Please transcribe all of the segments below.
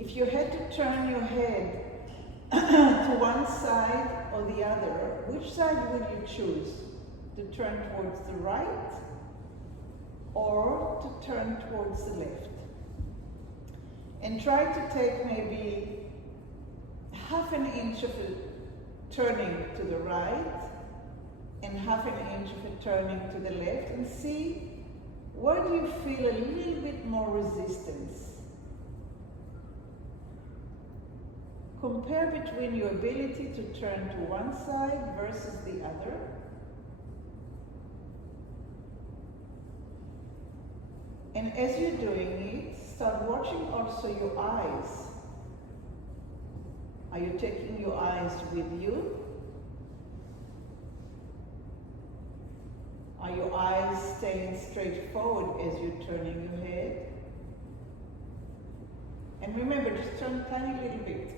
If you had to turn your head to one side or the other, which side would you choose? To turn towards the right or to turn towards the left? And try to take maybe half an inch of it turning to the right and half an inch of it turning to the left, and see where do you feel a little bit more resistance. Compare between your ability to turn to one side versus the other. And as you're doing it, start watching also your eyes. Are you taking your eyes with you? Are your eyes staying straight forward as you're turning your head? And remember, just turn a tiny little bit.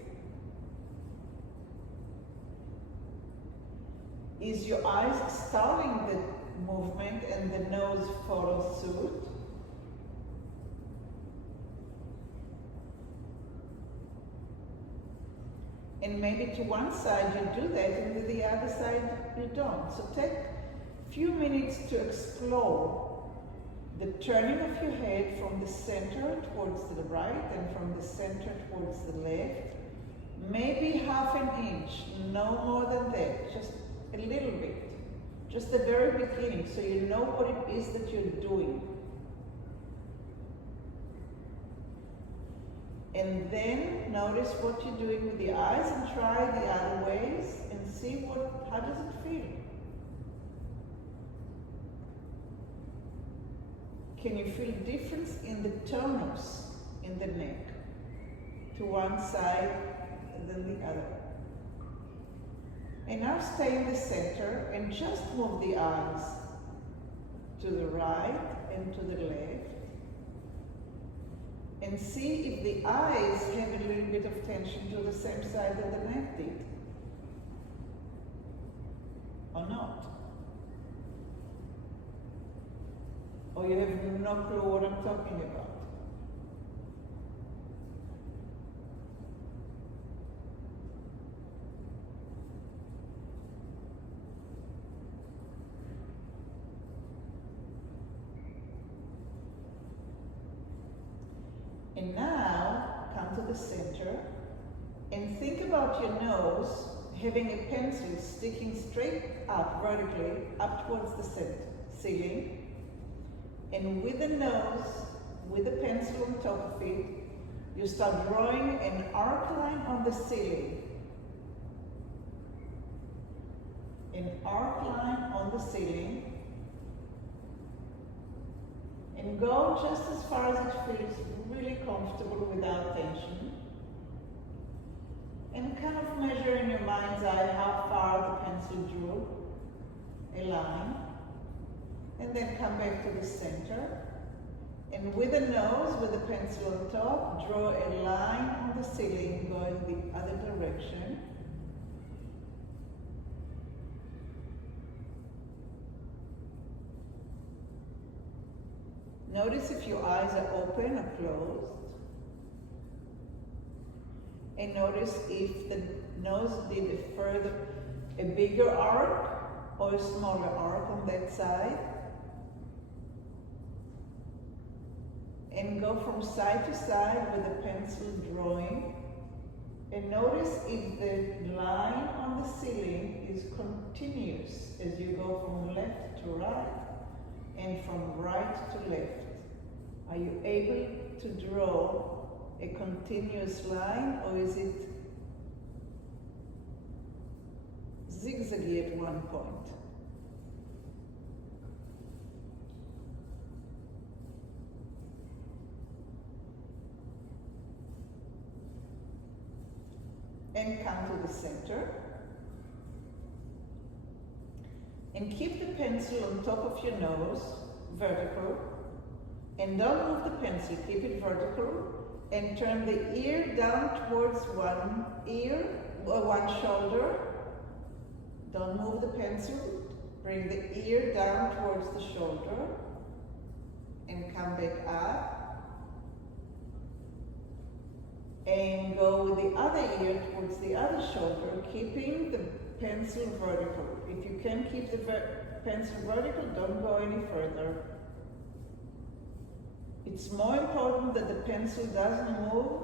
Is your eyes starting the movement and the nose follows suit? And maybe to one side you do that and to the other side you don't. So take a few minutes to explore the turning of your head from the center towards the right and from the center towards the left. Maybe half an inch, no more than that, just a little bit. Just the very beginning, so you know what it is that you're doing. And then notice what you're doing with the eyes and try the other ways and see how does it feel? Can you feel a difference in the tonus in the neck to one side than the other? And now stay in the center and just move the eyes to the right and to the left. And see if the eyes have a little bit of tension to the same side that the neck did. Or not. Or you have no clue what I'm talking about. And now, come to the center and think about your nose having a pencil sticking straight up, vertically, up towards the ceiling. And with the nose, with the pencil on top of it, you start drawing an arc line on the ceiling. An arc line on the ceiling. And go just as far as it feels really comfortable without tension. And kind of measure in your mind's eye how far the pencil drew a line. And then come back to the center. And with the nose, with the pencil on top, draw a line on the ceiling going the other direction. Notice if your eyes are open or closed. And notice if the nose did a bigger arc or a smaller arc on that side. And go from side to side with the pencil drawing. And notice if the line on the ceiling is continuous as you go from left to right and from right to left. Are you able to draw a continuous line, or is it zigzaggy at one point? And come to the center. And keep the pencil on top of your nose, vertical. And don't move the pencil, keep it vertical. And turn the ear down towards one ear, or one shoulder. Don't move the pencil. Bring the ear down towards the shoulder. And come back up. And go with the other ear towards the other shoulder, keeping the pencil vertical. If you can keep the pencil vertical, don't go any further. It's more important that the pencil doesn't move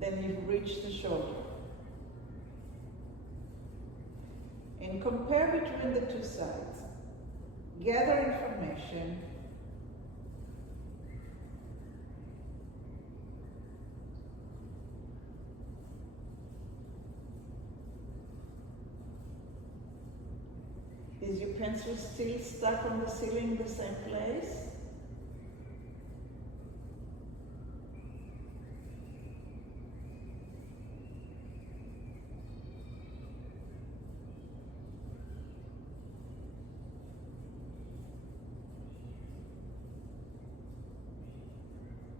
than you've reached the shoulder. And compare between the two sides. Gather information. Is your pencil still stuck on the ceiling in the same place?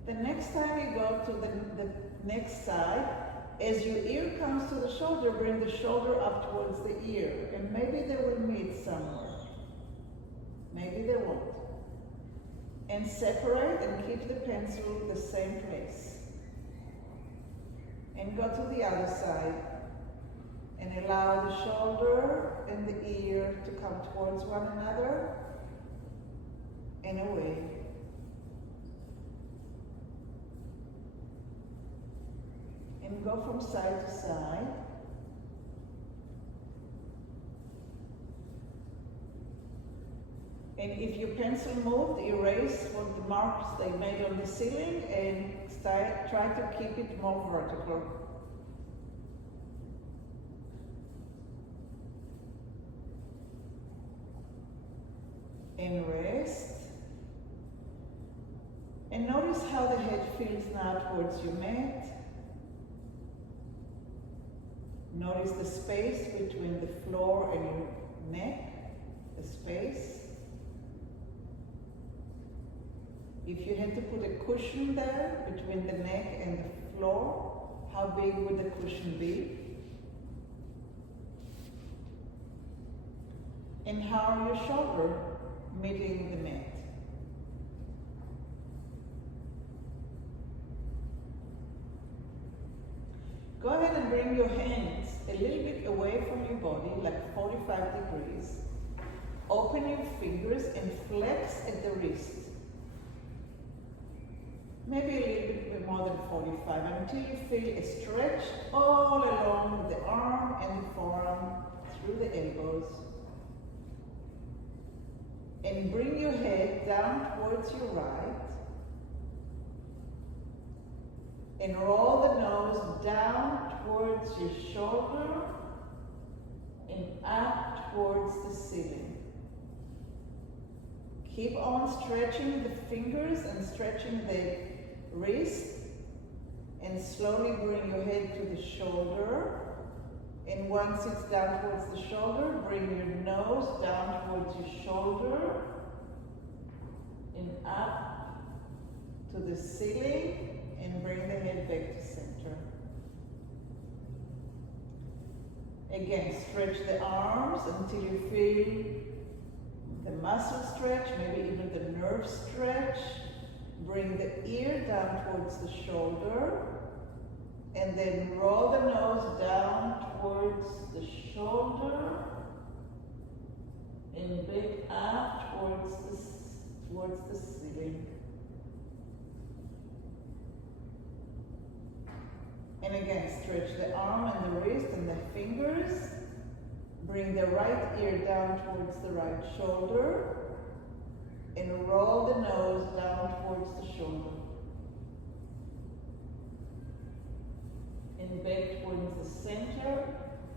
The next time you go to the next side, as your ear comes to the shoulder, bring the shoulder up towards the ear, and maybe they will meet somewhere. Maybe they won't. And separate and keep the pencil the same place. And go to the other side and allow the shoulder and the ear to come towards one another and away. And go from side to side. And if your pencil moved, erase what the marks they made on the ceiling and try to keep it more vertical. And rest. And notice how the head feels now towards your mat. Notice the space between the floor and your neck, the space. If you had to put a cushion there between the neck and the floor, how big would the cushion be? And how are your shoulders meeting the mat? Go ahead and bring your hands a little bit away from your body, like 45 degrees. Open your fingers and flex at the wrist. Maybe a little bit more than 45, until you feel a stretch all along the arm and the forearm through the elbows. And bring your head down towards your right. And roll the nose down towards your shoulder and up towards the ceiling. Keep on stretching the fingers and stretching the wrist, and slowly bring your head to the shoulder. And once it's down towards the shoulder, bring your nose down towards your shoulder and up to the ceiling. And bring the head back to center. Again, stretch the arms until you feel the muscle stretch, maybe even the nerve stretch. Bring the ear down towards the shoulder. And then roll the nose down towards the shoulder. And back up towards the ceiling. And again, stretch the arm and the wrist and the fingers. Bring the right ear down towards the right shoulder. And roll the nose down towards the shoulder. And back towards the center.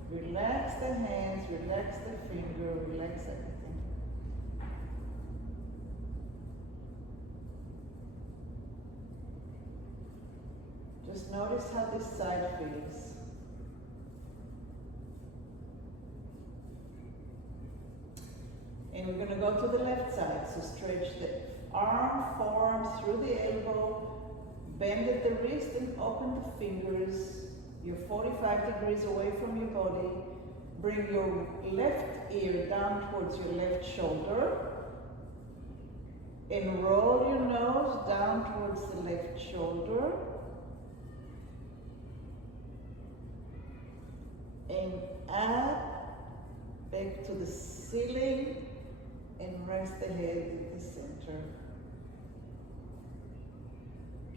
Relax the hands, relax the finger, relax everything. Just notice how this side feels. And we're going to go to the left side. So stretch the arm, forearm through the elbow, bend at the wrist and open the fingers. You're 45 degrees away from your body. Bring your left ear down towards your left shoulder. And roll your nose down towards the left shoulder. And up, back to the ceiling, and rest the head in the center.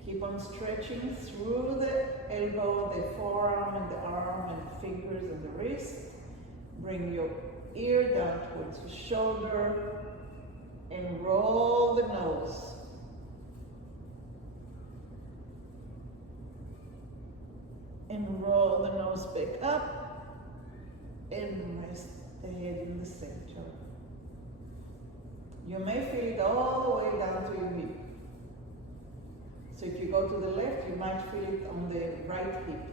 Keep on stretching through the elbow, the forearm, and the arm, and the fingers, and the wrist. Bring your ear down towards the shoulder, and roll the nose. And roll the nose back up, and rest the head in the center. You may feel it all the way down to your hip. So if you go to the left, you might feel it on the right hip.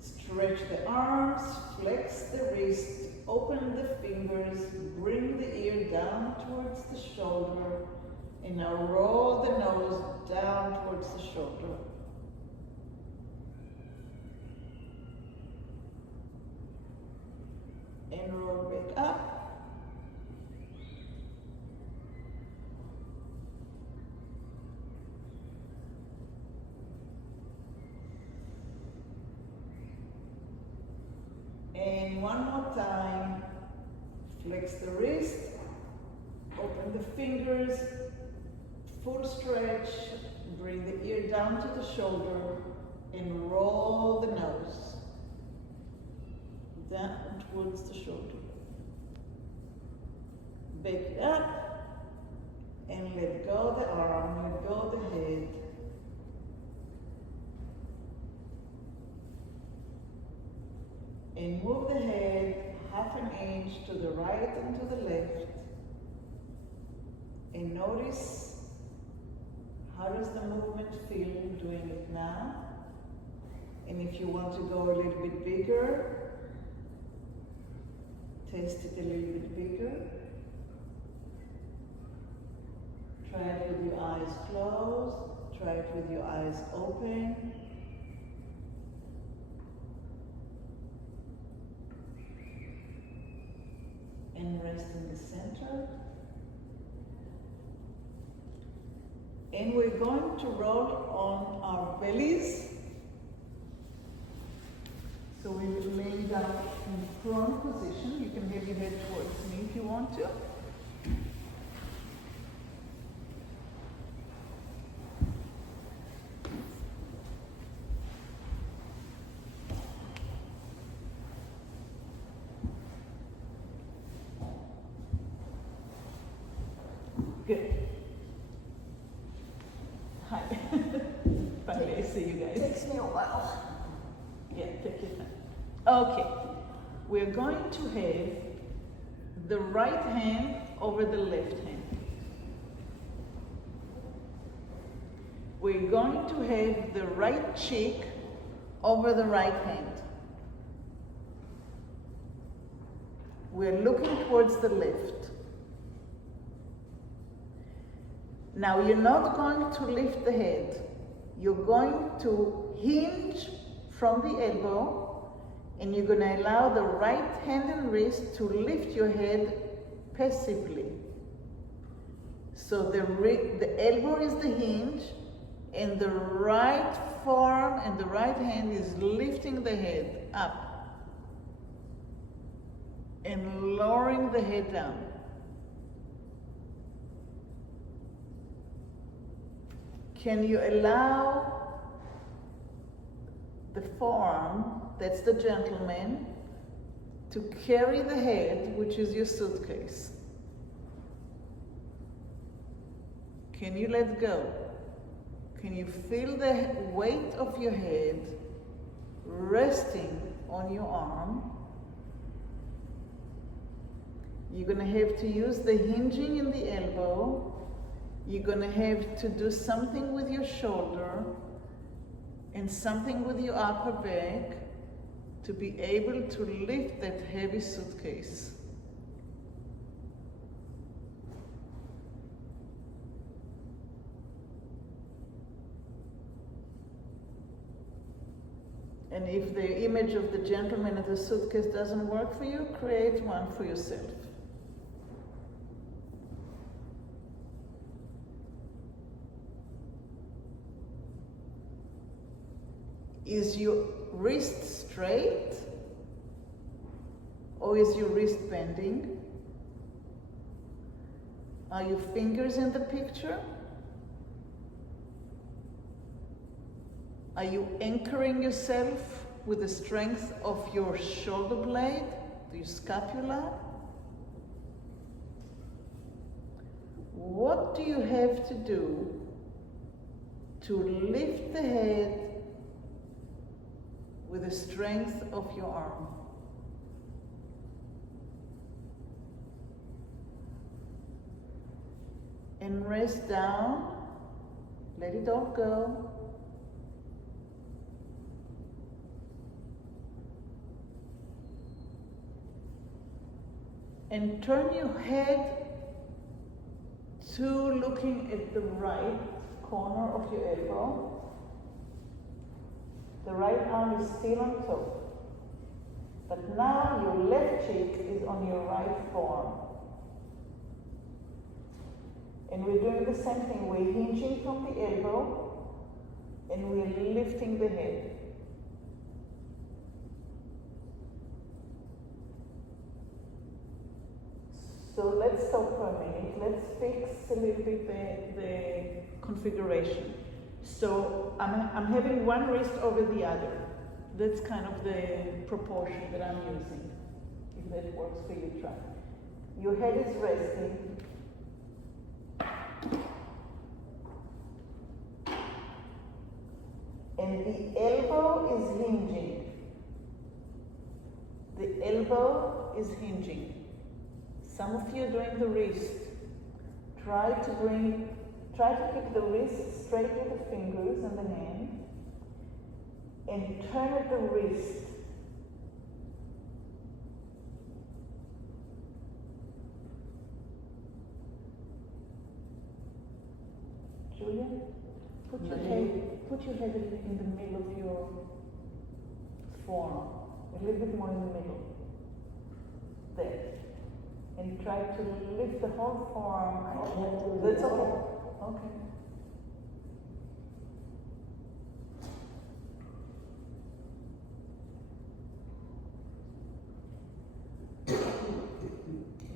Stretch the arms, flex the wrist, open the fingers, bring the ear down towards the shoulder, and now roll the nose down towards the shoulder. And roll back up. And one more time, flex the wrist, open the fingers, full stretch, bring the ear down to the shoulder, and roll the nose down towards the shoulder. Back it up, and let go the arm, let go the head. And move the head half an inch to the right and to the left. And notice, how does the movement feel doing it now? And if you want to go a little bit bigger, taste it a little bit bigger. Try it with your eyes closed. Try it with your eyes open. And rest in the center. And we're going to roll on our bellies. So we will lay down in prone position. You can have your head towards me if you want to. Good. Hi. Finally, I see you guys. Takes me a while. Yeah, take your time. Okay. We're going to have the right hand over the left hand. We're going to have the right cheek over the right hand. We're looking towards the left. Now you're not going to lift the head. You're going to hinge from the elbow, and you're going to allow the right hand and wrist to lift your head passively. So the elbow is the hinge, and the right forearm and the right hand is lifting the head up and lowering the head down. Can you allow the forearm, that's the gentleman, to carry the head, which is your suitcase? Can you let go? Can you feel the weight of your head resting on your arm? You're going to have to use the hinging in the elbow. You're going to have to do something with your shoulder and something with your upper back to be able to lift that heavy suitcase. And if the image of the gentleman and the suitcase doesn't work for you, create one for yourself. Is your wrist straight or is your wrist bending? Are your fingers in the picture? Are you anchoring yourself with the strength of your shoulder blade, your scapula? What do you have to do to lift the head with the strength of your arm? And rest down, let it all go. And turn your head to looking at the right corner of your elbow. The right arm is still on top. But now your left cheek is on your right forearm. And we're doing the same thing. We're hinging from the elbow and we're lifting the head. So let's stop for a minute. Let's fix a little bit the configuration. So I'm having one wrist over the other. That's kind of the proportion that I'm using. If that works for you, try. Your head is resting. And the elbow is hinging. The elbow is hinging. Some of you are doing the wrist. Try to keep the wrist straight with the fingers and the hand, and turn at the wrist. Julia, put your head in the middle of your forearm, a little bit more in the middle. There. And try to lift the whole forearm. That's okay. Okay.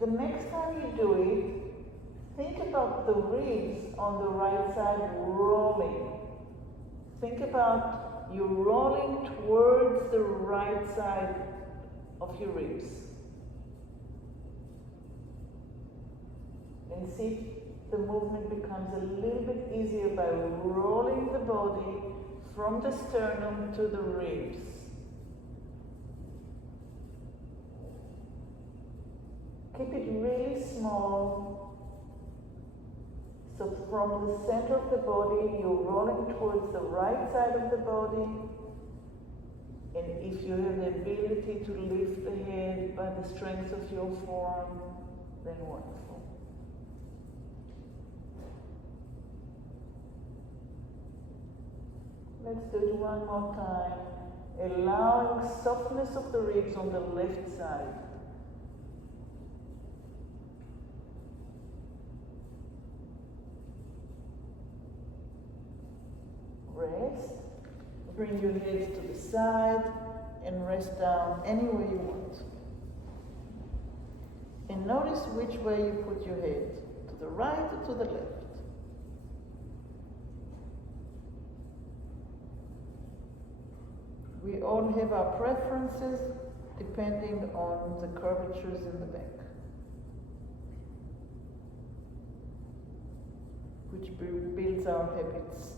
The next time you do it, think about the ribs on the right side rolling. Think about you rolling towards the right side of your ribs. And see if the movement becomes a little bit easier by rolling the body from the sternum to the ribs. Keep it really small. So from the center of the body, you're rolling towards the right side of the body. And if you have the ability to lift the head by the strength of your forearm, then wonderful. Let's do it one more time, allowing softness of the ribs on the left side. Rest, bring your head to the side and rest down anywhere you want. And notice which way you put your head, to the right or to the left. We all have our preferences depending on the curvatures in the back, which builds our habits.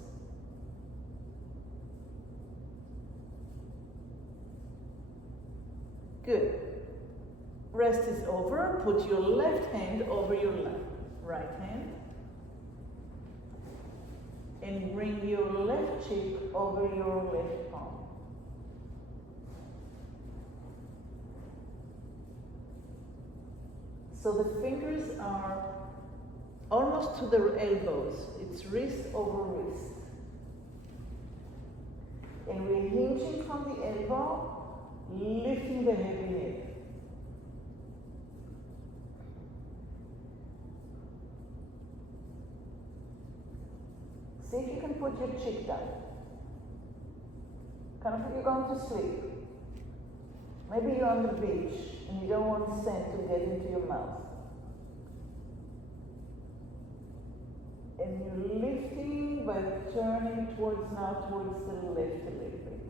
Good. Rest is over. Put your left hand over your right hand. And bring your left cheek over your left palm. So the fingers are almost to the elbows. It's wrist over wrist. And we're hinging from the elbow, lifting the heavy head. See if you can put your cheek down. Kind of like you're going to sleep. Maybe you're on the beach and you don't want sand to get into your mouth. And you're lifting by turning towards the left a little bit.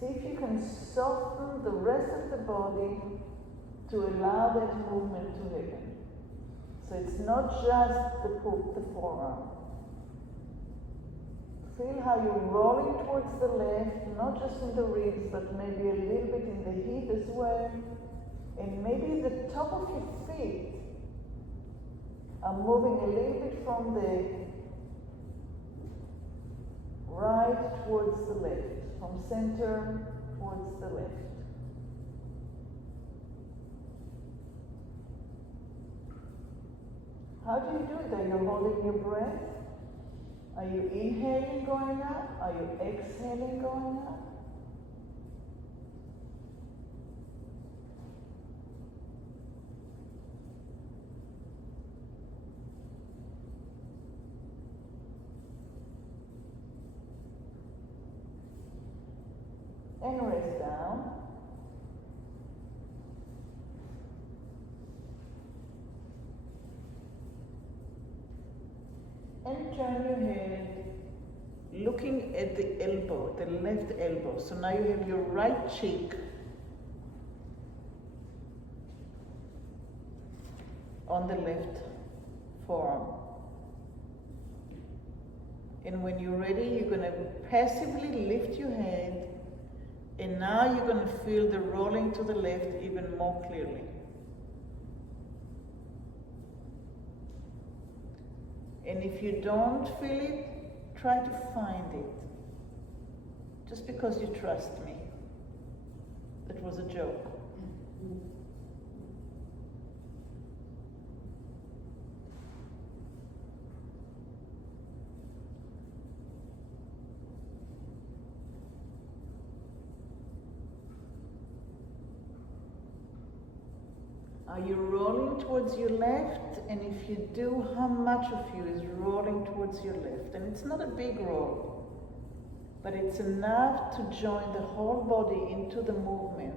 See if you can soften the rest of the body to allow that movement to happen. So it's not just the forearm. Feel how you're rolling towards the left, not just in the ribs, but maybe a little bit in the hip as well. And maybe the top of your feet are moving a little bit from the right towards the left, from center towards the left. How do you do it? Are you holding your breath? Are you inhaling going up? Are you exhaling going up? And rest down. And turn your head looking at the elbow, the left elbow. So now you have your right cheek on the left forearm. And when you're ready, you're going to passively lift your head, and now you're going to feel the rolling to the left even more clearly. And if you don't feel it, try to find it. Just because you trust me. That was a joke. Are you rolling towards your left? And if you do, how much of you is rolling towards your left? And it's not a big roll, but it's enough to join the whole body into the movement.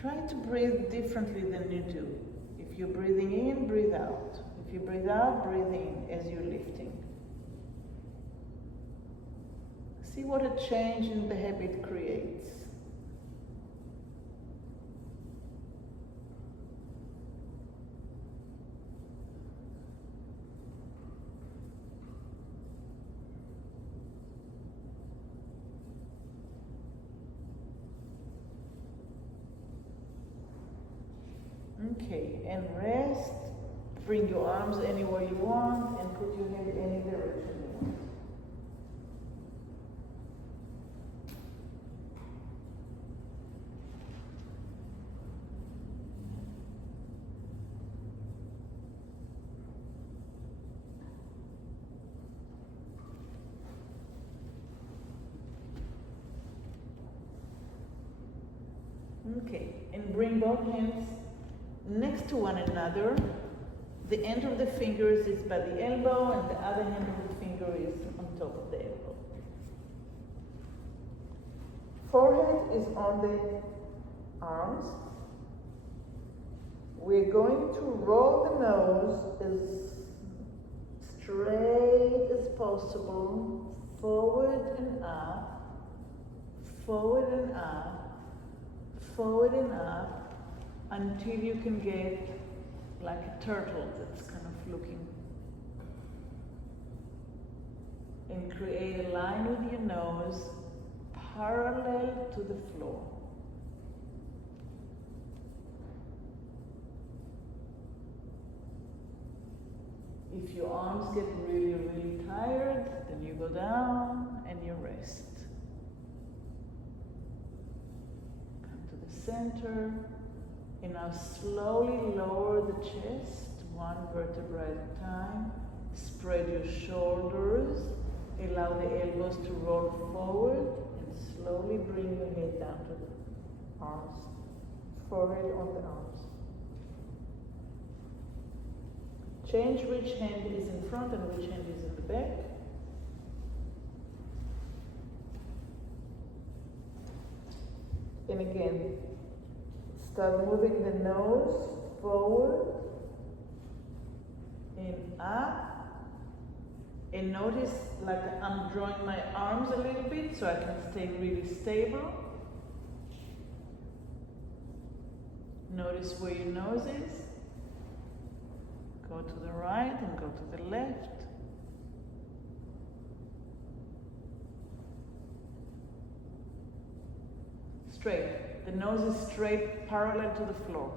Try to breathe differently than you do. If you're breathing in, breathe out. If you breathe out, breathe in as you're lifting. See what a change in the habit creates. Okay, and rest. Bring your arms anywhere you want and put your head any direction you want. Okay, and bring both hands next to one another. The end of the fingers is by the elbow and the other end of the finger is on top of the elbow. Forehead is on the arms. We're going to roll the nose as straight as possible, forward and up, forward and up, forward and up, until you can get like a turtle that's kind of looking. And create a line with your nose parallel to the floor. If your arms get really, really tired, then you go down and you rest. Come to the center. And now slowly lower the chest, one vertebra at a time. Spread your shoulders. Allow the elbows to roll forward and slowly bring your head down to the arms, forehead on the arms. Change which hand is in front and which hand is in the back. And again, start moving the nose forward and up. And notice like I'm drawing my arms a little bit so I can stay really stable. Notice where your nose is. Go to the right and go to the left. Straight. The nose is straight, parallel to the floor.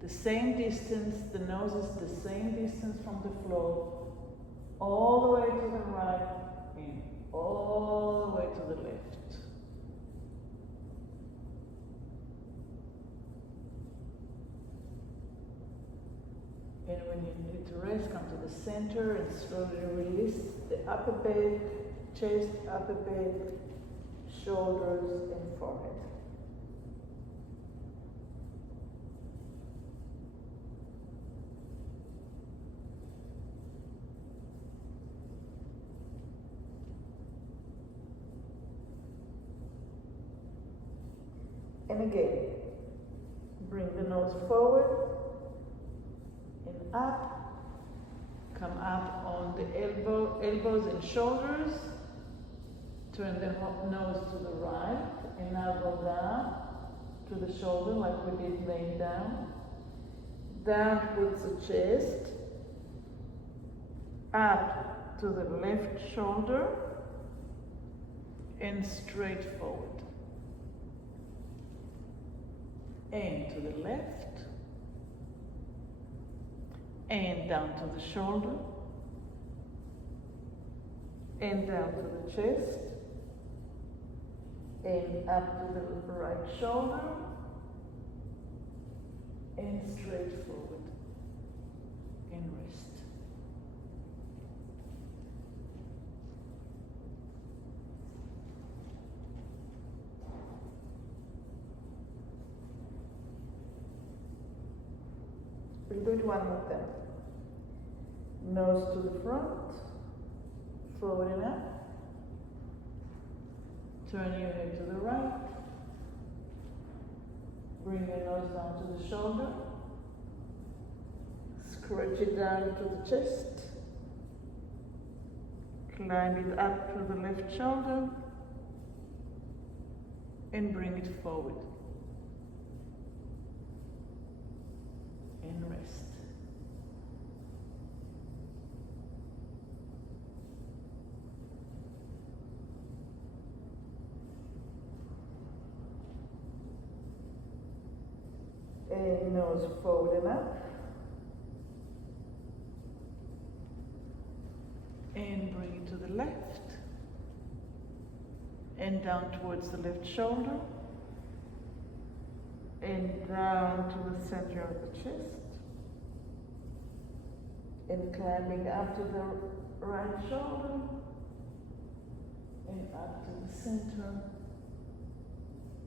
The same distance, the nose is the same distance from the floor, all the way to the right and all the way to the left. And when you need to rest, come to the center and slowly release the upper back, chest, upper back, shoulders, and forehead. And again, bring the nose forward and up. Come up on the elbows and shoulders. Turn the nose to the right and now go down to the shoulder like we did laying down. Down towards the chest. Up to the left shoulder and straight forward. And to the left, and down to the shoulder, and down to the chest, and up to the right shoulder, and straight forward, and rest. We'll do it one more time. Nose to the front, forward and up. Turn your head to the right. Bring your nose down to the shoulder. Scratch it down to the chest. Climb it up to the left shoulder. And bring it forward. And rest. And nose forward and up. And bring it to the left. And down towards the left shoulder. And down to the center of the chest. And climbing up to the right shoulder. And up to the center.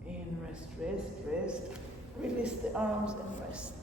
And rest, rest, rest. Release the arms and rest.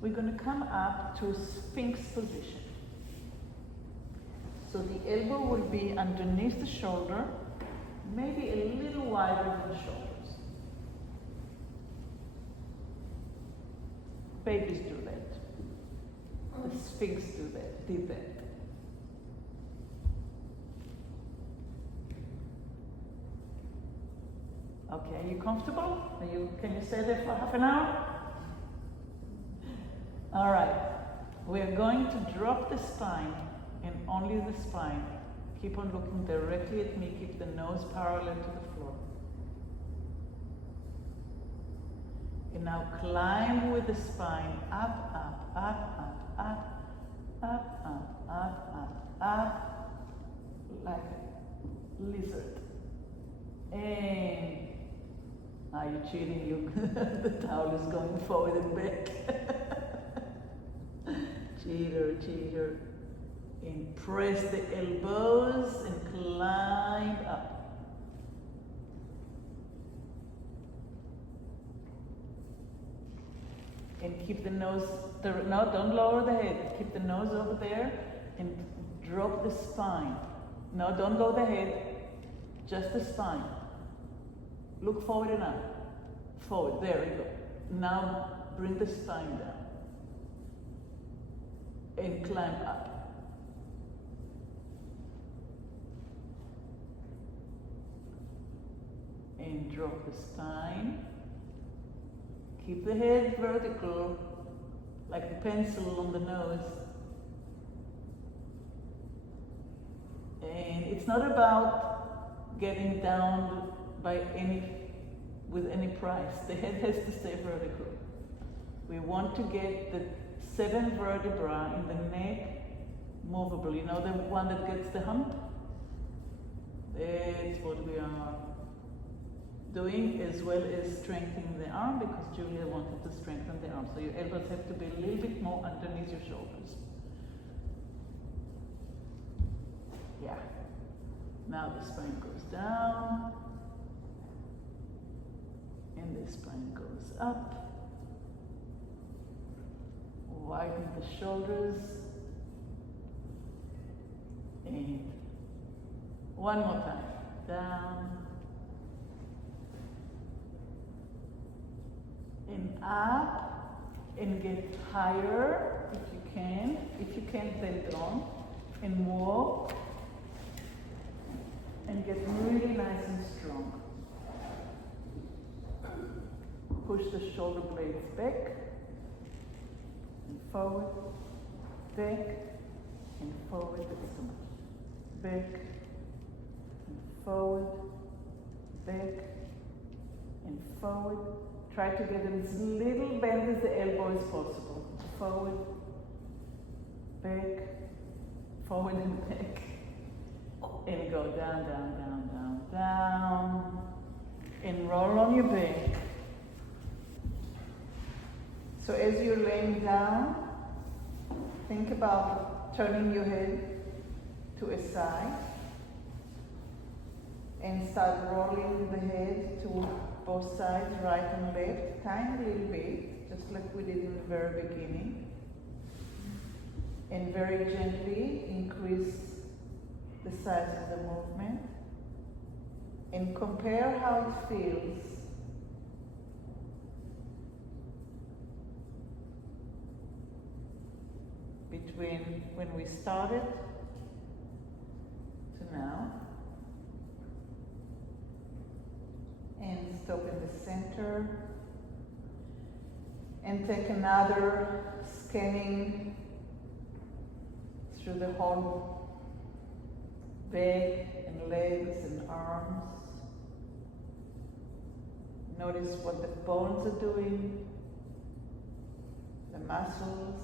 We're going to come up to Sphinx position. So the elbow will be underneath the shoulder, maybe a little wider than the shoulders. Babies do that. The Sphinx did that. Okay, are you comfortable? Can you stay there for half an hour? All right, we're going to drop the spine and only the spine. Keep on looking directly at me, keep the nose parallel to the floor. And now climb with the spine up, up, up, up, up, up, up, up, up, up, like a lizard. And are you cheating? You the towel is going forward and back. Cheater, cheater. And press the elbows and climb up. And keep the nose, no, don't lower the head. Keep the nose over there and drop the spine. No, don't go the head, just the spine. Look forward and up. Forward, there we go. Now bring the spine down. And climb up. And drop the spine. Keep the head vertical, like the pencil on the nose. And it's not about getting down with any price. The head has to stay vertical. We want to get the 7 vertebrae in the neck movable. You know the one that gets the hump? That's what we are doing, as well as strengthening the arm, because Julia wanted to strengthen the arm. So your elbows have to be a little bit more underneath your shoulders. Yeah. Now the spine goes down, and the spine goes up. Widen the shoulders, and one more time. Down, and up, and get higher if you can. If you can't, then down, and walk, and get really nice and strong. Push the shoulder blades back, and forward, back, and forward, that's too much. Back, and forward, back, and forward. Try to get as little bend as the elbow as possible. Forward, back, forward and back. And go down, down, down, down, down. And roll on your back. So as you're laying down, think about turning your head to a side. And start rolling the head to both sides, right and left, tiny little bit, just like we did in the very beginning. And very gently increase the size of the movement. And compare how it feels between when we started to now. And stop in the center. And take another scanning through the whole back and legs and arms. Notice what the bones are doing, the muscles,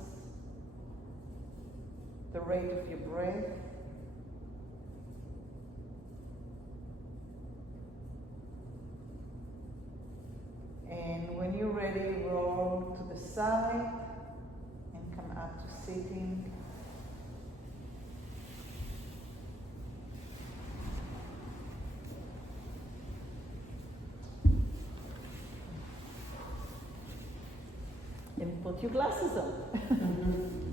the rate of your breath. And when you're ready, roll to the side and come up to sitting. And put your glasses on.